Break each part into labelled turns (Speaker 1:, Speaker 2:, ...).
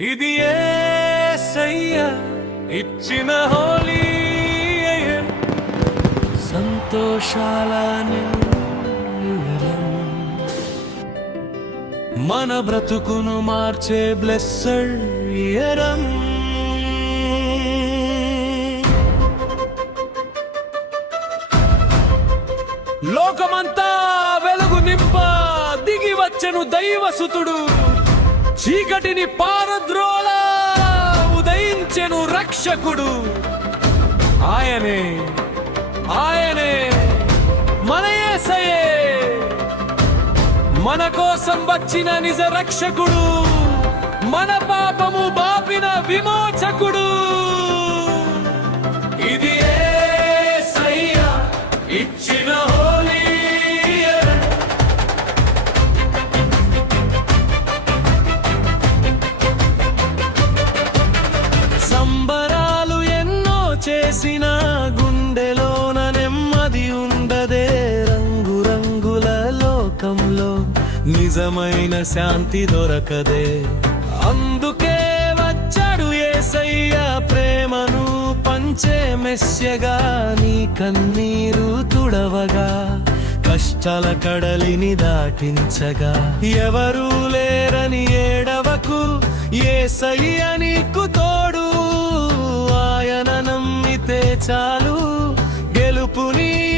Speaker 1: ఇది ఇచ్చిన హోలీ సంతోషాల మన బ్రతుకును మార్చే బ్లెస్సడ్ ఇయరం లోకమంతా వెలుగు నింప దిగి వచ్చెను దైవసుతుడు. చీకటిని పారద్రోళ ఉదయించెను రక్షకుడు. ఆయనే ఆయనే మన యేసయ్యే మన కోసం వచ్చిన నిజ రక్షకుడు మన పాపము బాపిన విమోచకుడు. నిజమైన శాంతి దొరకదే. అందుకే వచ్చాడు ఏసయ్య ప్రేమను పంచే మెస్యగా నీ కన్నీరు తుడవగా కష్టాల కడలిని దాటించగా. ఎవరూ లేరని ఏడవకు ఏసయ్య నీకు తోడు. ఆయన నమ్మితే చాలు గెలుపుని నీ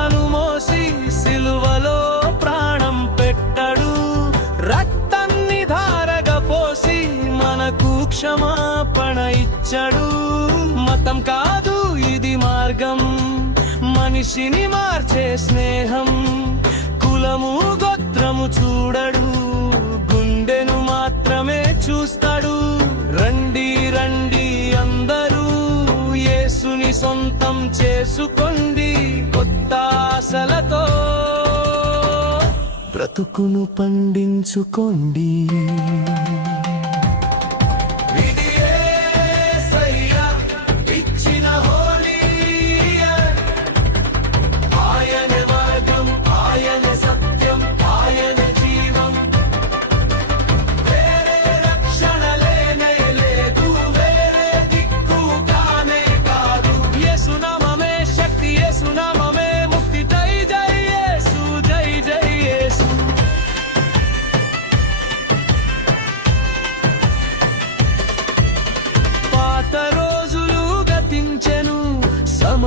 Speaker 1: క్షమాపణ ఇచ్చడు. మతం కాదు ఇది మార్గం. మనిషిని మార్చే స్నేహం. కులము గోత్రము చూడడు. గుండెను మాత్రమే చూస్తాడు. రండి రండి అందరూ. యేసుని సొంతం చేసుకోండి కొత్త ఆశలతో. బ్రతుకును పండించుకోండి.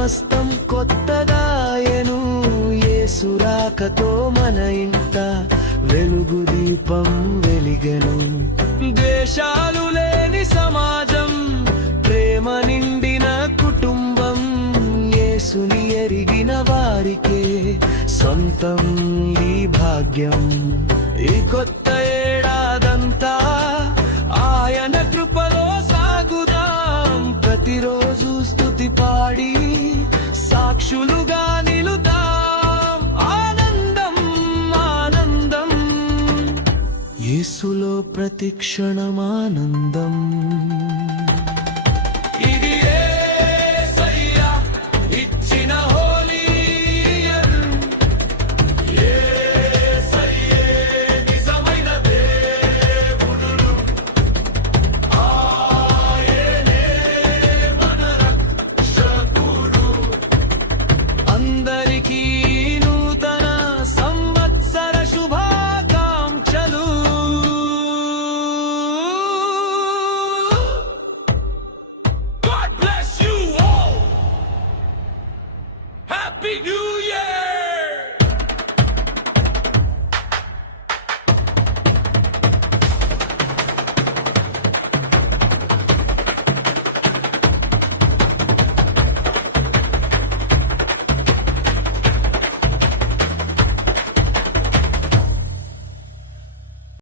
Speaker 1: సమస్తం కొత్తగాయను యేసు రాకతో మన ఇంట వెలుగు దీపం వెలిగను. దేశాలు లేని సమాజం ప్రేమ నిండిన కుటుంబం ఏసుని ఎరిగిన వారికే సొంతం ఈ భాగ్యం. ఈ కొత్త సాక్షులుగా నిలుదాం. ఆనందం ఆనందం. యేసులో ప్రతి క్షణమానందం